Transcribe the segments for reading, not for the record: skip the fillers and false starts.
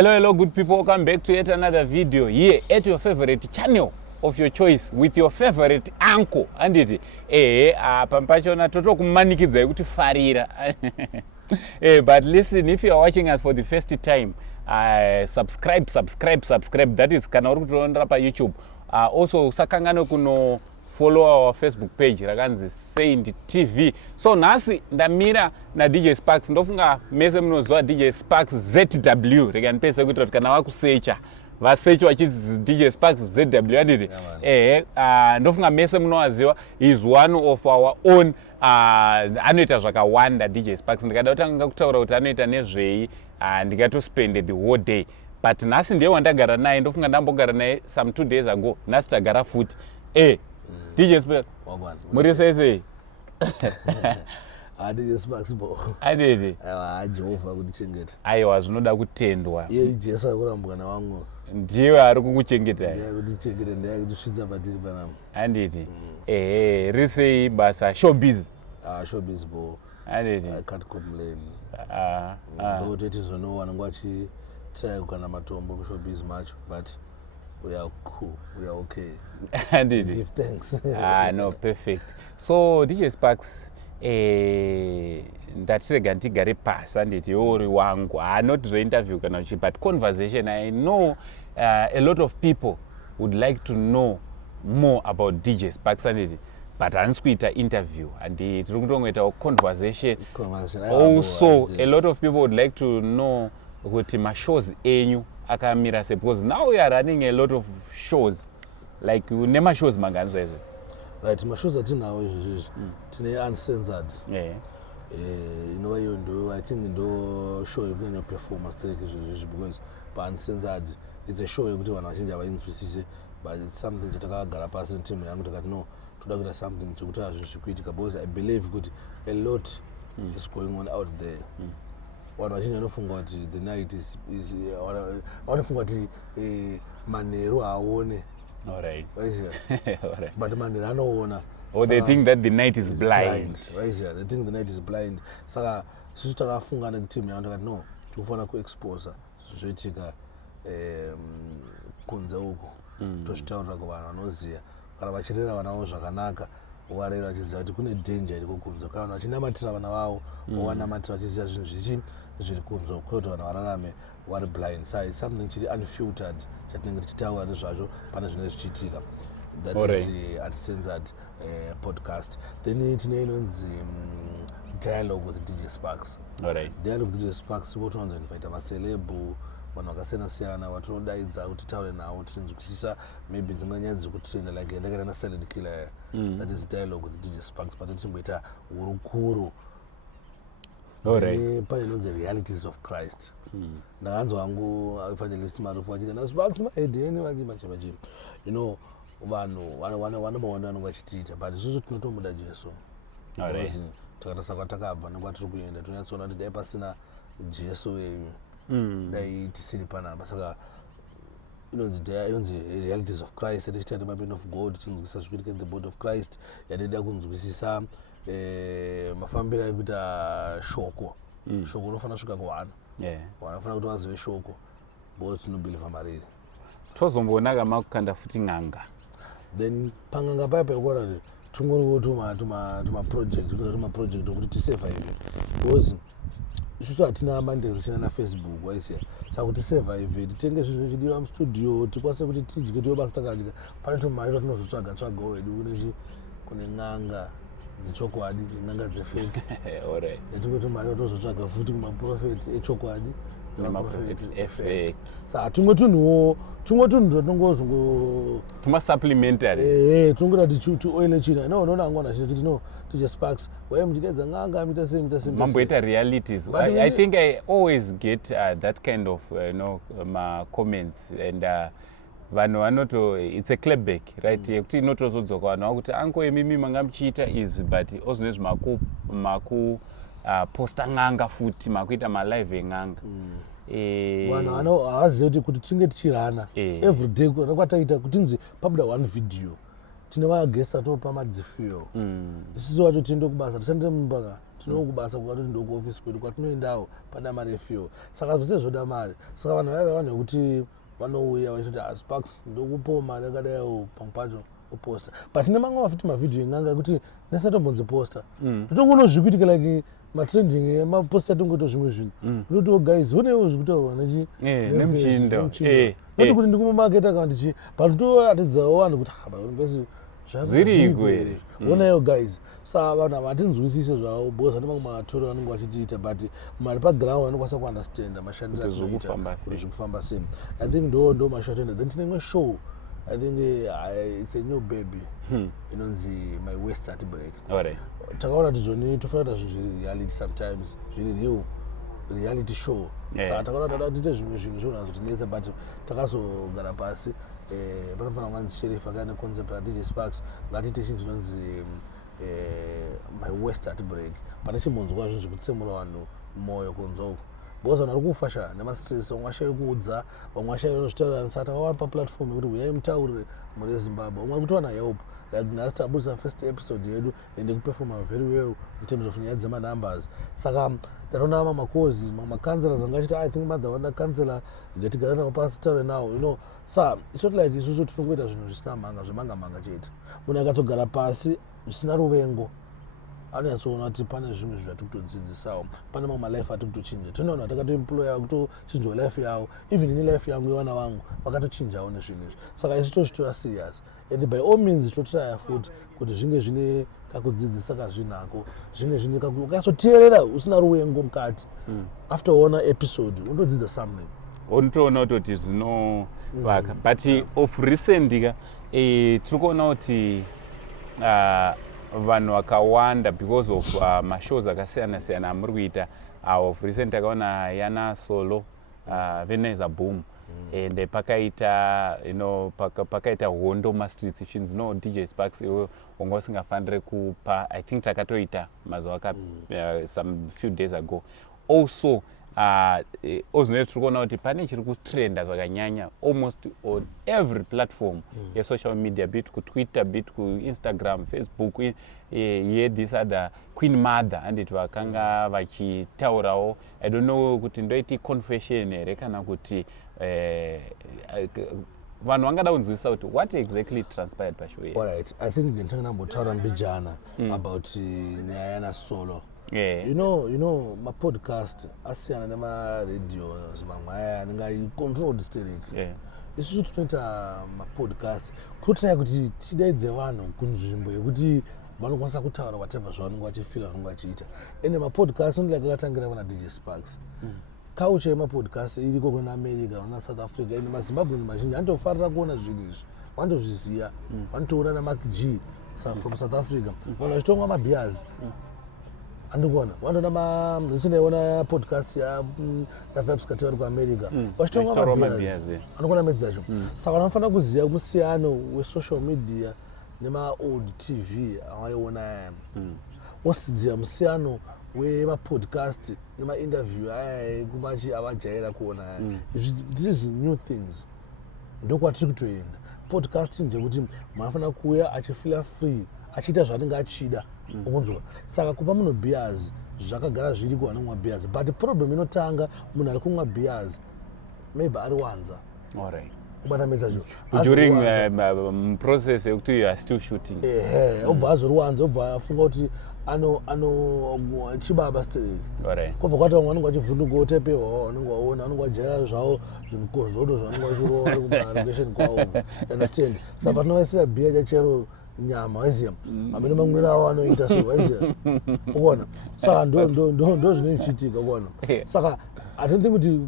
Hello, good people. Welcome back to yet another video here at your favorite channel of your choice with your favorite uncle. Anditi, pampachona toto kumanikidza kuti farira. But listen, if you are watching us for the first time, subscribe. That is kana uri kutoonera pa YouTube. Also sakangano kuno follow our Facebook page rakanzi Saint TV. So nasi ndamira na DJ Sparks ndofunga mese munoziva DJ Sparks ZW rekanipesa kuti kana wakusearcha vasearch vachizi DJ Sparks ZW anditi ndofunga mese munowaziva is one of our own anoita zvakawanda DJ Sparks ndikada kutanga kutaura kuti anoita nezvei ndikatospend the whole day but nasi ndiye wandagara naye ndofunga ndambogara naye some 2 days ago nasi tagara futi DJ Sparks muri sei DJ Sparks bo adede Jehovah kutichengeta aiwa zvinoda kutendwa Jesu akurambwa na wangu ndiwe ari kukuchengeta kutichengeta ndiye kutisvitsa patiri panapa anditi risei basa showbiz showbiz bo anditi I can't complain ndo tetizonowa nangu achitrai kukana matombo mushowbiz macho but we are cool, we are okay. Anditi give thanks. No, perfect. So DJ Sparks ndatirega ndigare pasi anditi uri wangu not interview kana chi but conversation. I know a lot of people would like to know more about DJ Sparks anditi but hansi kuita interview and tiri kutongoita conversation. Also a lot of people would like to know kuti mashows enyu akamira sei because now we are running a lot of shows like nema shows mangani zvaizvo right mashows atinawo izvozvo tine uncensored inova iyo ndo I think ndo show yekunyanya performance take izvozvo because pa uncensored it's a show yekuti vanhu vazhinji havainzwisise but it's something chatakagara pasi netimu yangu takati no toda kuita something chekutaura zvinhu zvikuitika because I believe kuti a lot is going on out there vanhu vazhinji vanofunga kuti the night is vanofunga kuti manheru haaone alright but manheru anoona or they think that the night is blind. They think the night is blind saka susu takafunga netimu yangu takati no tikufanira kuexposa zvoitika kunze uko tozvitaurira kuvanhu vanoziva kana vachirera vana vavo zvakanaka warera vachiziva kuti kune danger iriko kunze kana vanhu vachinamatira vana vavo wanamatira vachiziva zvinhu zvichi zviri kunze kwete vanhu vararame vari blind so it's something chiri unfiltered chatinenge tichitaura nezvazvo pane zvinenge zvichiitika that is uncensored podcast then tine inonzi dialogue with DJ Sparks. Dialogue with DJ Sparks tikotowanza invita macelebhu vanhu vakasiyana-siyana vatinodaidza kuti taure navo tichinzwisisa maybe dzimwe nyaya dzekutrenda like ndakaita na Silent Killer that is dialogue with DJ Sparks but tichimboita hurukuru pane inonzi realities of Christ ndakanzwa hangu evangelist Marufu achita na Sparks maedheni vachimachi you know vanhu vanomaona vanenge vachitiita but isusu tinotomuda Jesu takatasa kwatakabva nekwatiri kuenda tonyatsoona kuti dai pasina Jesu wenyu dai tisiri panapa saka inonzi realities of Christ yatichita mapen of God tichinzwisisa zvikuitika in the body of Christ yatida kunzwisisa mafambiro ekuita shoko unofanira kusvika kuvanhu vanofanira kuti vazive shoko because tinobhilivha mariri tozombonaka makukanda futi n'anga then pang'anga paya paikuona kuti tumweniwo tumaproject okuti tisurvive because isusu hatina mandezi china naFacebook waisiya saka kuti survive titenge zvinhu zvichidiwa mustudio tikwanise kuti tidye tiwe basi takadya pane tumari twatinozotsvaga wedu kune n'anga dzechokwadi nen'anga dzefake netumwe tumari twatozotsvaga futi kumaprofeti echokwadi saka tumwe tunhu twatingozongo tuma-supplementary tongoda tioile china no unoona angona chino titi no DJ Sparks waye muchidedza n'anga mita mamboita realities. I think I always get that kind of comments and vanhu vanoto it's a clapback right yekuti inotozodzoka vanhu vakuti anko emimi manga muchiita izvi but ozvinezvi posta n'anga futi makuita malive eng'anga vanhu havazivi kuti tinge tichirana everyday kwataita kutinzi pabuda one video tine vagesti atopa madzifio isusu vacho tiende kubasa tishandire mumbaka tinokubasa kwati ndokuofisi kwedu kwatinoendawo pada mari yefio saka zvose zvoda mari saka vanhu vaiva vanhu vekuti vanouya vachiti Sparks ndokupawo mari yakadaiwo pamwe pacho oposta but tine mamwe mafuti mavhidhiyo eng'anga ekuti nesatombonzi posta totongonozvikuitika like matrending emaposta atongoita zvimwe zvinhu kutoti guys onewo zvekutaurwa nemuchindo noti kuti ndikumamaketa kana ndichi but toratidzawo vanhu kuti vesi zviriko here onayo guys saka vanhu ava hatinzwisise zvavo because ane mamwe matori vanenge vachitiita but mari paground vanokwanisa kuunderstanda mashandiro zvekufamba sei I think ndo mashatenda then tine imwe show I think it's a new baby inonzi My West Heartbreak takaona kuti zvoni tofanira kuti zviri reality sometimes zviri real reality show saka takaona tada tiite zvimwe zvinhu zvonazo kutinetsa but takazogara pasi panofanira kwanzi sheriff akaine concept radj Sparks ngatiite chinhu chinonzi My West Heartbreak pane chimonzwa zvinhu zvekutsemura vanhu moyo kunzoko because vanhu vari kufasha nemastress vamwe vashayi kuudza vamwe vashayi vanozvitaurira saka takavapa paplatform yekuti uyai mutaurire muri Zimbabwe umwe kuti wana help like nhasi tabudisa first episode yedu ende kuperforma very well in terms of nyaya dzemanumbers saka ndatoona mamakozi makansellors anga achiti I think madzavanda kansellor ngatigara navo pasi taure nawo you know sa it's not like isusu tinongoita zvinhu zvisina mhanga zvemanga chete munhu akatsogara pasi zvisina ruvengo anonyatsoona kuti pane zvimwe zvinhu atiri kutodzidzisawo pane mamwe malife atiri kutochinja tinoona takatoemploya kutochinjawo life yavo even ini life yangu yevana vangu vakatochinjawo nezvinhu izvi saka isi tozvitora serious and by all means totraya futi kuti zvinge zvine kakudzidzisa kazvinako zvinge zvine ukazoteerera usina ruvengo mukati after ona episode unotodzidza something unotoona kutoti zvinovaka but of recent tiri kuona kuti vanhu vakawanda because of mashows akasiyana-siyana amuri kuita of recent takaona Yana Solo Veneza Boom and pakaita pakaita hondo mastreets chinzi no DJ Sparks iwe wanga usingafanire kupa I think takatoita mazuva some few days ago also ozvinoti tiri kuona kuti pane chiri kutrenda zvakanyanya almost on every platform yesocial media bit kutwitter bit kuinstagram Facebook this other Queen Mother anditi vakanga vachitaurawo I don't know kuti ndoiti confession here kana kuti vanhu vangada kunzwisisa kuti what exactly transpired pashow here. Alright, I think ndinotanga nambotaura mbijana about nyaya Yana Solo. You know mapodcast asiyana nemaradio zvimamwe aya anenge aicontrolled stereo isusu tinoita mapodcast kutotaya kuti tidaidze vanhu kunzvimbo yekuti vanokwanisa kutaura whatever zvavanenge vachifila vanenge vachiita ende mapodcast ndilike akatangira vana DJ Sparks culture yemapodcast iriko kuna America kuna South Africa ende maZimbabwe mazhinji anotofarira kuona zvinhu izvi vanotozviziva vanotoona naMark G from South Africa vanhu vachitomwa mabeers andikuona vandoona ndisinaiona podcast ya Vibes Cartel kuAmerica vachitonga mabeers andikuona medzi dzacho saka vanofanira kuziva musiyano wesocial media nema-old TV awaiona wosidziva musiyano wemapodcast nema-interview aya kumachi avajaira kuona these new things ndokwatiri kutoenda podcast ndekuti munofanira kuuya achifila free achiita zvaanenge achida ukunzwa saka kupa munhu beers zvakagara zviriko vanomwa beers but problem inotanga munhu ari kumwa beers maybe ari wanza kubata mezazvo during process yekuti you are still shooting obva azori wanza obva afunga kuti chibaba stereki kobva kwati vamwe vanenge vachivhunduka otepewa vanenge vaona vanenge vajaira zvavo zvimukozodo zvanenge vachiroa vari kumarogesheni kwavo understand saka patinovaisira bhiya chachero nyama waiziva amene mamwira avo anoita so waiziva ukuona saka ndo zvine zvichiitika ukuona saka I don't think kuti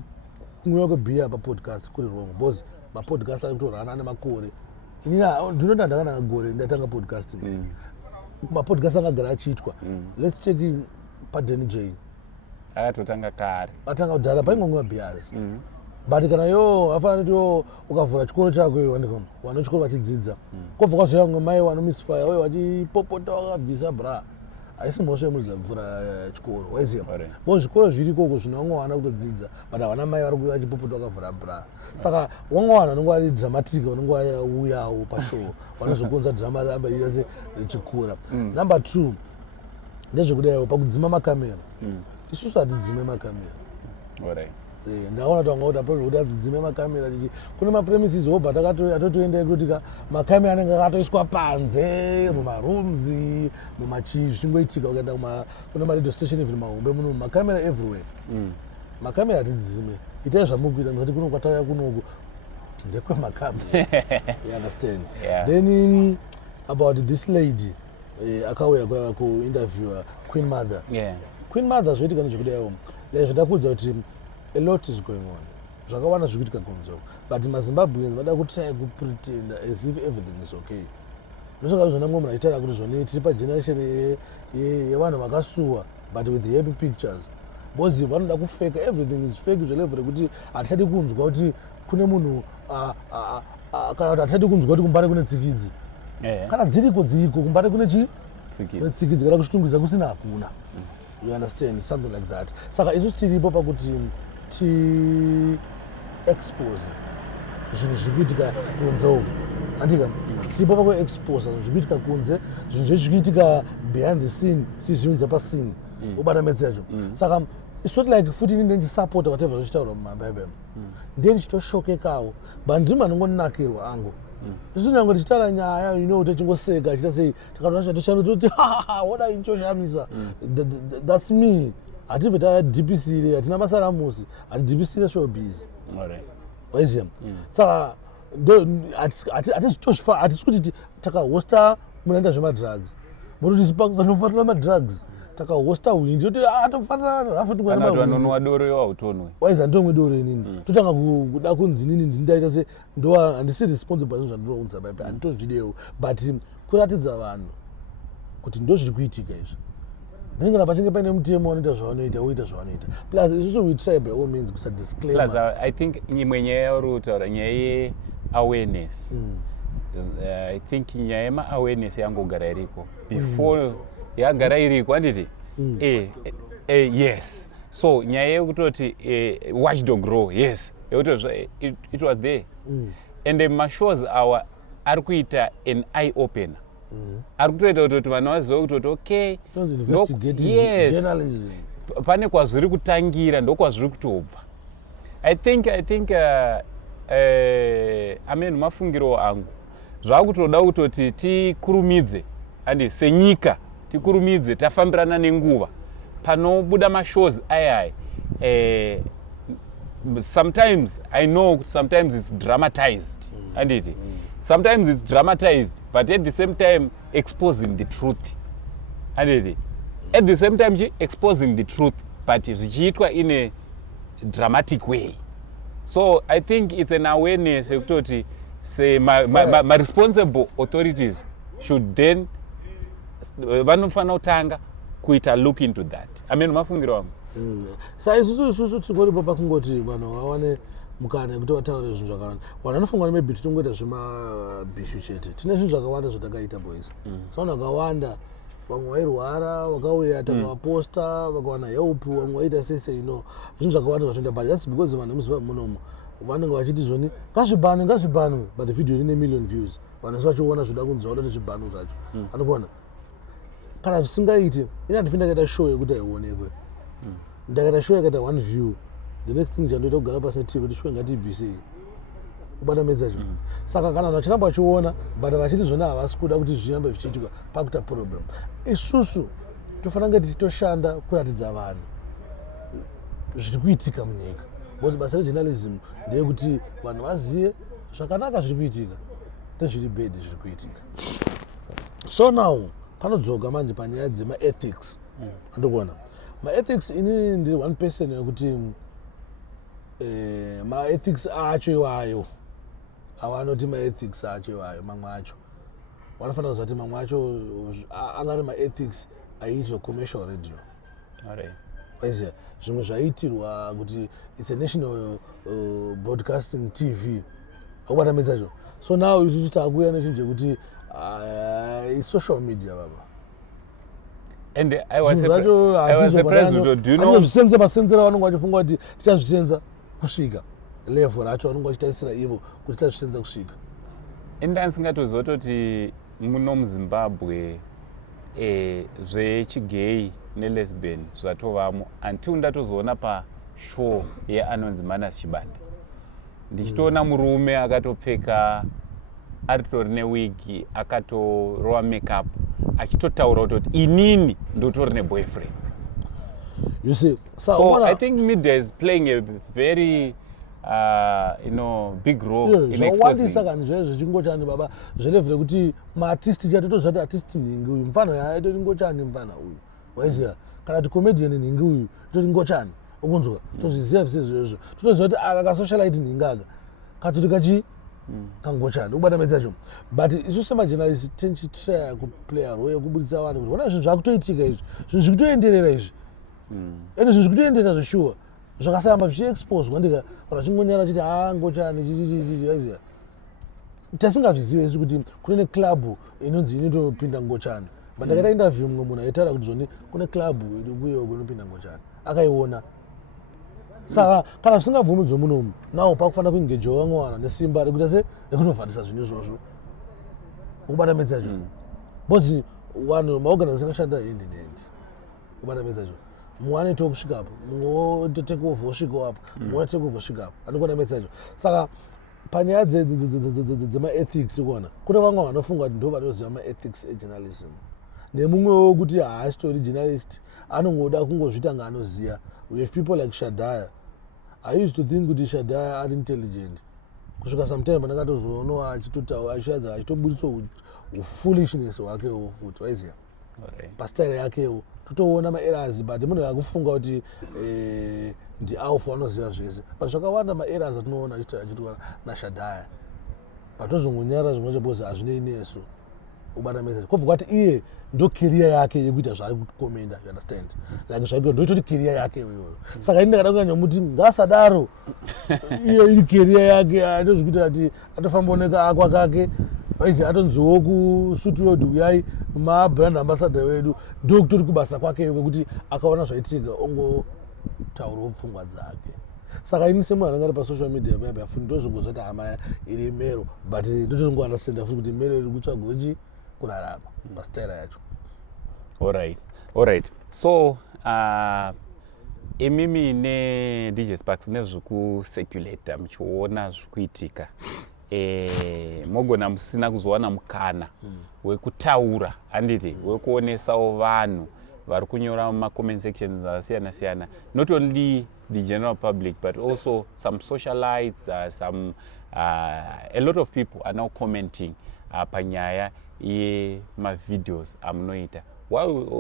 kumwiwa kwebhiya papodcast kuri wrong because mapodcast ari kutorana nemakore ndinoti ndakana gore ndatanga podcasting mapodcast angagara achiitwa let's check paDanny J akatotanga kare atanga kudhara paingomwiwa beers but kana afana kuti ukavhura chikoro chako iwe vanochikoro vachidzidza kobva kwazoya mwe mai vanomissfire uye vachipopota wakabvisa bra haisi mhosva yemurudza mvura chikoro waiziva Right. bo zvikoro zviri ikoko zvino vamwe vana kutodzidza but havana mai vari vachipopota vakavhura bra saka vamwe vanhu vanenge vari dramatic vanenge vauyawo pashow vanozokonza drama ramba riita sechikura. Number 2 ndezvekudaiwo pakudzima makamera isusu hatidzime makamera. Alright. Ndaona kuti vamwe kuti apart kuti adzime makamera kune mapremises but atotoenda kuti makamera anenge akatoiswa panze mumarooms mumachii zvichingoitika ukaenda kune maradio station even mahombe muno makamera everywhere. Makamera hatidzime itai zvamukuita nokuti kuno kwatauya kunoku ndekwemakamera. You understand? Yeah. Then about this lady akauya kuinterviewa Queen Mother. Yeah. Queen Mother zvoitika nezvekudaio zvadakudza kuti a lot is going on. Zvakawanda zvikuitika kunze but maZimbabweans vada kutry kupretend as if everything is okay. Ndosaka zvona mwe munaitaura kuti zvone tiri pageneration yevanhu vakasuwa but with happy pictures. Bozi vanoda kufeka everything is fake zvelevel rekuti hatichadi kunzwa kuti kune munhu kana kuti hatichadi kunzwa kuti kumbare kune tsikidzi. Kana dziriko kumbare kune tsikidzi kana kuchitungwiza kusina hakuna. You understand? Something like that. Saka isusu tiripo pakuti expose zvinhu zviri kuitika kunze uku. Andika tiripo pakuexpose zvinhu zviri kuitika kunze, zvinhu zviri kuitika behind the scene, tichizviunza pascene. Ubata medzecho. Saka it's not like futi ini ndichisapota whatever zvichitaura mumabhaibheri. Ndiye ndichitoshokekawo but ndimo anongonakirwa angu. Isusu nyange tichitaura nyaya techingoseka chita sei takatoshati what are you shamisa. That's me. Hative taya DPC ile hatina masaramusi ati DPC ile showbiz. Alright. Waiziva. Saka hatisi takahosta munoenda zvemadrugs. Muri tisipakisa tinofanira madrugs. Takahosta windi kuti atofanira hafu Kana kuti vanonwa doro iwo hautonwe. Waiza ndomwe doro inini. Totanga kuda kunzi nini ndindaita se ndo handisi responsible nezvo zvandinounza baibai handitozvidewo but kuratidza vanhu kuti ndo zviri kuitika izvi. Then kana pachinge paine mutemo wanoita zvavanoita woita zvavanoita. Plus isusu we try by all means kusa disclaimer. Plus I think imwe nyaya yauri kutaura nyaya ye-awareness. I think nyaya yema-awareness yangogara iriko before yagara iriko handiti. Yes. So nyaya yekutoti watchdog row, yes, it was there. And mashows awa ari kuita an eye opener. Ari kutoita kuti vanhu vazive kutoti okay, investigative journalism. Pane kwazviri kutangira ndokwazviri kutobva. I think amen mafungiro angu zvakutoda kutoti tikurumidze andi senyika tikurumidze tafambirana nenguva panobuda mashows ayai. Sometimes I know sometimes it's dramatized anditi. Sometimes it's dramatized but at the same time exposing the truth anditi. At the same time exposing the truth but zvichiitwa in a dramatic way. So I think it's an awareness ekutoti say my responsible authorities should then vanofana kutanga kuita look into that. I mean mafungiro wangu. Sa isusu tikoripo pakungoti vanhu vawane mukana yekuti vataure zvinhu zvakawanda. Vanhu vanofunga maybe titongoita zvemabhishu chete. Tine zvinhu zvakawanda zvatakaita boys. Sauna vakawanda vamwe vairwara vakauya takavaposta vakawana help vamwe vaita sese zvinhu zvakawanda zvatoenda but that's because vanhu vemuzimbabwe munomu vanenge vachiti zvoni ngazvibanwe but video ine million views vanhu vese vachiona zvoda kunzwa kuti zvibhanu zvacho. Anokuona kana zvisingaiti ini handifi ndakaita show yekuti haionekwe. Ndakaita show yakaita 1 view the next thing chandoita kugara pasi TV kuti show ngatibvisei ubata medzacho. Saka kana vanhu vachiramba vachiona but vachiti zvona havasi kuda kuti zvirambe zvichiitika pakuita problem. Isusu tofanira kunge tichitoshanda kuratidza vanhu zviri kuitika munyika because basa rejournalism ndeyekuti vanhu vazive zvakanaka zviri kuitika nezviri bad zviri kuitika. So now panodzoka manje panyaya dzema-ethics. Andikuona ma-ethics inini ndiri one person yekuti ma-ethics acho iwayo avanoti ma-ethics acho iwayo mamwe acho vanofanira kuzati mamwe acho angari ma-ethics aiitwa commercial radio. Waiziva zvimwe zvaiitirwa kuti it's a national broadcasting TV akubata medzacho. So now isusu taakuuya nechinhu chekuti social media baba And I was surprised with, do you know, zvisenze masenzero vanonge vachifunga kuti tichazvisenza kusvika level racho vanonge vachitarisira ivo kuti tichazvisenza kusvika. Enda ndisingatozototi muno muZimbabwe zvechigay nelesbian zvatovamo until ndatozoona pashow yeanonzi Manas Chibande ndichitoona murume akatopfeka aritori newigi akatorova makeup achitotaura kuti inini ndotori neboyfriend. You see, so I think media is playing a very big role in exposing. Saka nzvezvo chingochani baba zvelevhule kuti maartisti chatotozvati artisti nhingi uyu mufana yaaitori ngochani mufana uyu waiziva kana kuti comedian nhingi uyu tori ngochani ukunzwa tozviziva zvise izvozvo totoziva kuti aka kasocialite nhingi aka katoti kachi kangochani ukubata medzi yacho but isu semajournalist tenchitraya kuplaya role yekubudisa vanhu kuti ona zvinhu zvakutoitika izvi zvinhu zvikutoenderera izvi ende zvinhu zvikutoenderera zveshuwa zvakasamba zvichiexposwa ndika kana chingonyara chiti ngochani chichichichi aiziva tasingazvizive isu kuti kune neclub inonzi inotopinda ngochani but ndakaita interview mumwe munhu aitaura kuti zvoni kune club iri kuyewo kunopinda ngochani akaiona. Saka kana zvisingabvumidzwe munomu nawo pakufanira kuengejewa vamwe vanhu nesimba rekuita se rekutovharisa zvinhu izvozvo ukubata medzi yacho bcause vanhu maorganization anoshanda hand in hand ukubata medzi yacho mumwe anoitawo kusvika apo mumwe ototake over osvikawo apo mumwe ototake over osvika apo anokona medzi yacho. Saka panyaya dzemaethics kuona kune vamwe vanofunga kuti ndo vanoziva maethics ejournalism nemumwewo kuti haasitori journalist anongoda kungozvita anoziva. We have people like Shadaya. I used to think kuti Shadaya are intelligent kusvika sometime pandakatozoonawo achitoburitsa ufoolishness hwakewo futi waiziva pastyle yakewo totoona maerrors but munhu akufunga kuti ndialfa anoziva zvese but zvakawanda maerrors atinoona achiitwa naShadaya but tozongonyara zvimwe zvacho because hazvinei nesu kubata message kobva kwati iye ndo career yake yekuita zvaari kukomenda you understand like zvaiko ndoitoti career yake iyoyo saka ini ndakada kunyanya muti ngasadaro iyo iri career yake atozvikuita kuti atofamba oneka akwa kake aizi atonziwo kusutu wedu uyai mabrand ambassador wedu ndokutori kubasa kwake kwekuti akaona zvaitika ongotaurawo pfungwa dzake. Saka ini semunhu anongari pasocial media paya futi ndozvingozva kuti hama iri mero but ndotozongounderstanda futi kuti mero iri kutsvagochi kurarama pastyle yacho. Alright. So imimi ne-DJ Sparks nezvekuseculata muchiona zvikuitika mogona musina kuzowana mukana wekutaura handiti wekuonesawo vanhu vari kunyora mumacomment sections akasiyana-siyana not only the general public but also some socialites a lot of people are now commenting panyaya yemavideos amunoita.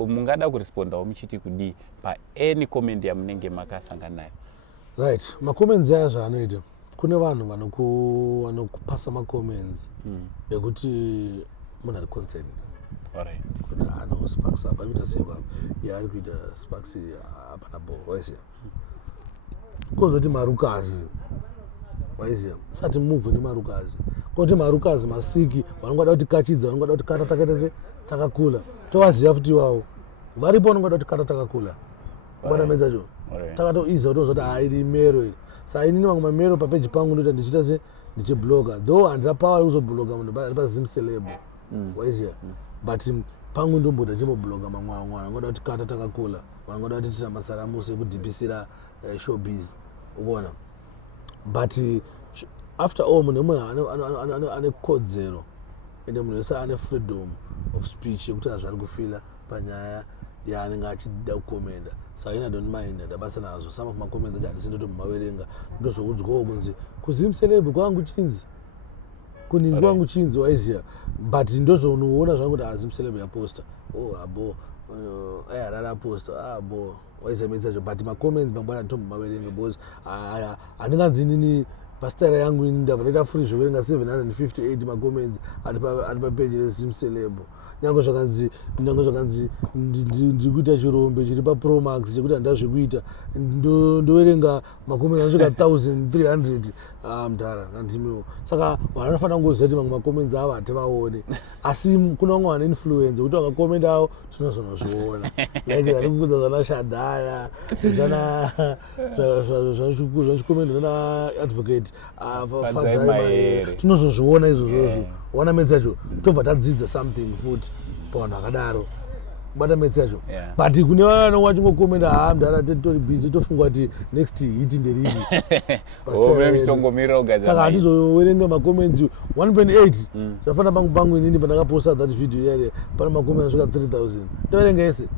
Mungada kurespondawo muchiti kudii paany comment yamunenge makasangana nayo? Right, macomments aya zvaanoita kune vanhu vanokupasa macomments ekuti munhu ari concerned. Alright. Kuna ano Sparks apa kuita seko apa yaari kuita Sparks apa napo waiziva kozoti marukazi waiziva sati muvhe nemarukazi koti marukazi masiki vanongada kuti kachidza vanongada kuti kata takaita se takakula tovaziva futi iwavo varipo vanongada kuti kata takakula kubana medza cho takatoiza kutozoti hairi mero iri saka inini mamwe mamero papeji pangu ndoita ndichiita se ndichibloga though handina power yekuzobloga munhu ari pazimcelebo waiziva but pangu ndomboda chimobloga mamwe vangoda kuti kata takakula vangoda kuti tita masaramusi ekudhipisira showbiz ukuona but after all munhu ane kodzero ende munhu wese ane freedom of speech yekuti zvaari kufila panyaya yaanenge achida kukomenda saka ina don't mind ndabasa nazvo some of macomments acho handisi ndotomumaverenga ndozoudzwawo kunzi kuzimcelebhu kwangu chinzi kuningi wangu chinzi waiziva but ndozvounoona zvangu kuti azimcelebhu yaposta abo ayarara aposta abo waiziva medzacho but macomments mangwana nditomumaverenga because handinganzi inini pastyle yangu ini ndabva ndaita free zvokuverenga 758 macomments ari papeji rezimcelebhu nyange zvakanzi ndiri kuita chirombe chiri papromax chekuti handina zvekuita ndoverenga macomments anosvika 1300 mudhara ngandimiwo saka vanhu vanofanira kungoziva kuti mamwe makomenzi avo hativaone asi kuna vamwe vane influence kuti vakakomendawo tinozonozviona like ari kukudza zvana shadhaya zvanachikomenda zvana advocate Fadzai tinozozviona izvozvozvo ona metse yacho tobva tadzidza something futi pavanhu vakadaro bata metse yacho but kune vana wachingokomenda mudhara tori busy tofunga kuti next hit nderiri saka handizoverenga macomments 1.8 zvafanira pangu pangu inini pandakaposta that video yare pane macomments asvika 3000 toverenga ese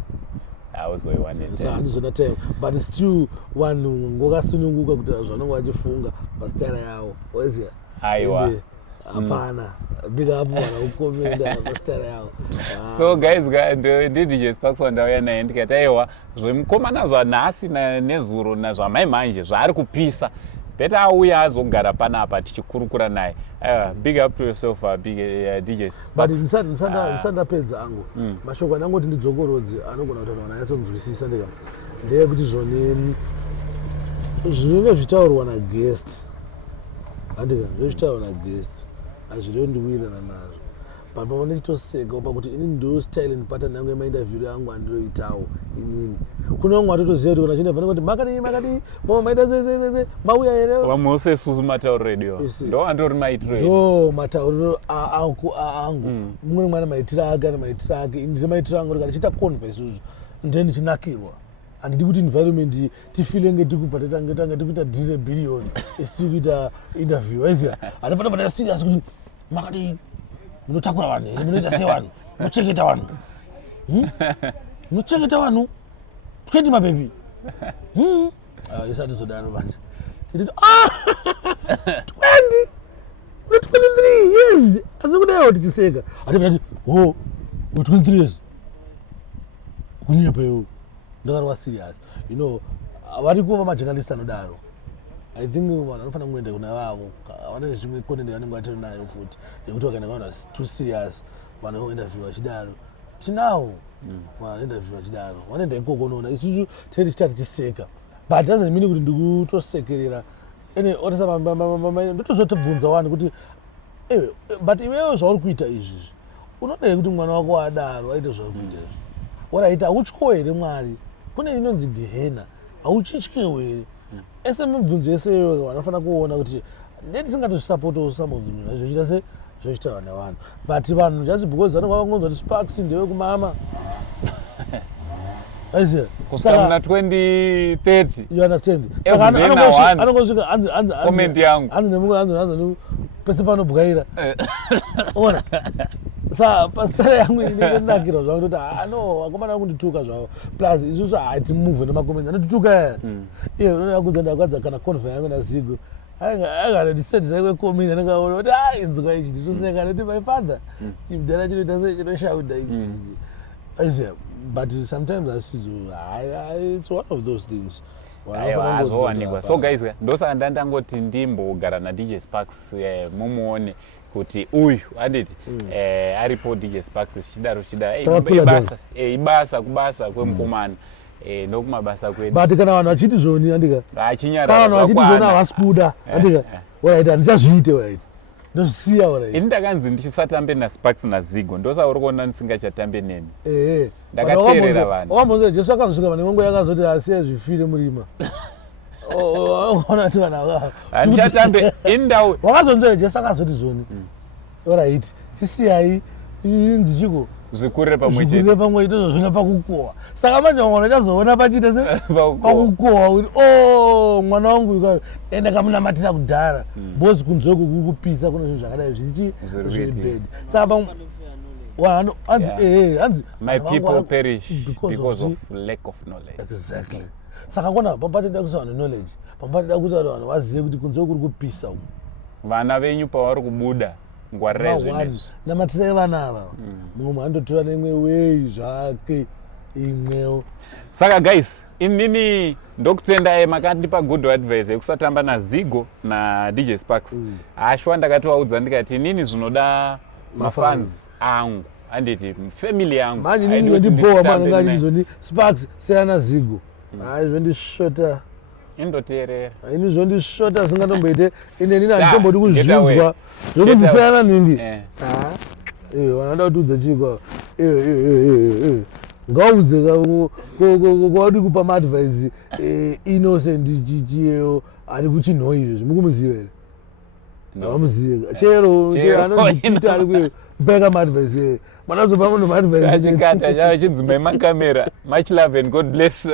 saka handizona time but still vanhu ngokasununguka kuti zvanonge vachifunga pastyle yavo waziya aiwa hapana big up vana kukomenda pastyle yavo so guys ndidj Sparks wandauya naye ndikati aiwa zvemukomana zvanhasi nezuro nazvamai manje zvaari kupisa beta auya azogara panapa tichikurukura naye big up to yourself dj Sparks. But ndisandapedza angu mashoko anangoti ndidzokorodze anogona kuti vanhu vanyatsonzwisisa ndeyekuti zvinenge zvitaurwa naguest handika zvezvitaurwa naguest hazvirevo ndiwirirana nazvo but pamwe ndichitoseka pakuti ini ndo style ndipattern yangu yemainterview yangu handiroitawo inini kune vamwe vatotoziva kuti kana chinebva kuti makadii maita zezezeze mauya here vamwe sesusu matauriro edu ndo andori maitiro ndo matauriro angu mumwe mwana maitiro ake ana maitiro ake ndine maitiro angu kana chiita conva isusu ndiye ndichinakirwa handidi kuti environment tifilenge tikubva tange tikuita dhiri billion isitiri kuita interview aiziva handifanira kuva serious kuti makadii munotakura vanhu here munoita sevanhu munochengeta vanhu munochengeta vanhu 20 mabebi isati zodaro manje titi 20 23 years asi kudayo tichiseka hatifati 23 years kunyepeyo ndakarwa serious you know vari kuva majournalist anodaro I think vanhu vanofanira kuenda kuna vavo vane zvimwe content vanenge vatori nayo futi yekuti vakaenda vanhu too serious vanhu vointerview vachidaro tinawo vanointerview vachidaro vanoenda ikoko unoona isusu tinenge tichitati tiseka but doesn't mean kuti ndikutosekerera ene otasa ndotozotobvunza vanhu kuti but iwewo zvauri kuita izvizvi unodai kuti mwana wako adaro aite zvauri kuita izvi oraita hautywo here mwari kune inonzi gehena hauchityewo here ese mibvunzo yeseyo vanofanira kuona kuti ndetisingatosupportawo some of them zvochiita se zvochitaura nevanhu but vanhu just because vanenge vakangonzwa kuti Sparks ndewe kumama aiziya kusvika muna 2030 you understand saka anongosvika comment yangu hanzi nemumwe pese panobwaira ona sa pastara yangu inenakira zvangu kuti no vakomana vangu ndituka zvavo plus isusu hatimuvhe nemakomenzi anotituka iye unoakudza ndakwadza kana conva yangu nazigo angandisendisaikwekomini anengaona kuti inzwa ichi nditoseka noti my father chimudhara chinoita se chinoshauda ichi aiziya but sometimes asizo it's one of those things azowanikwa so guys ndosaka ndandangoti ndimbogara nadj Sparks mumuone kuti uyu handiti aripo dj Sparks zvichidaro ibasa kubasa kwemukomana nokumabasa kwedu but kana vanhu vachiti zvoni handika achinyarara vachiti zvoni havasi kuda handika oraita handichazviite oraita ndozvisiya oraita ini ndakanzi ndichisatambe naSparks naZigo ndosa uri kuona ndisingachatambe neni ndakateerera vanhu wambonzwa jesu akazosvika pane mwengo yakazoti asiye zvifire murima ona kuti vanhu handichatambe indau wakazonzwa jesu akazoti zvoni oraiti chisiyai inzi chiko zvikurire pamwe chete pamwe chete zvozvina pakukohwa saka manje mwana chazoona pachiite se pakukohwa kuti mwana wangu ikayo ndakamunamatira kudhara bozi kunzoku kuri kupisa kuna zvinhu zvakadai zvichi zvibed saka hanzi my people perish because of lack of knowledge exactly saka kona pampatoda kuisa vanhu knowledge pampatoda kuti vanhu vazive kuti kunzoku kuri kupisa umu vana venyu pavari kubuda ngwarira zvinezvi namatirai vana ava mumwe andotora neimwe wei zvake imwewo saka guys inini ndokutendai makandipa good advice yekusatamba naZigo nadj Sparks ashwa ndakatovaudza ndikati inini zvinoda mafans angu handiti family yangu manje inini ndibowa manje ngandizoni Sparks seyana Zigo hayi zvendishota indoteerera ini zvondisvota singatomboite ineni Sha, handitombodi get kuzvinzwa away. zvokundisiyana nhingi Eh. vanoda kutiudza chikwa ngaudze kwauti kupa maadvise innocent chiyeyo ari kuchinho izvozvi mukumuziva here vamuzive chero anozvitita ari kupeka maadvise mwana zopa munhu maadvise chikata chavo chidzimai makamera much love and god bless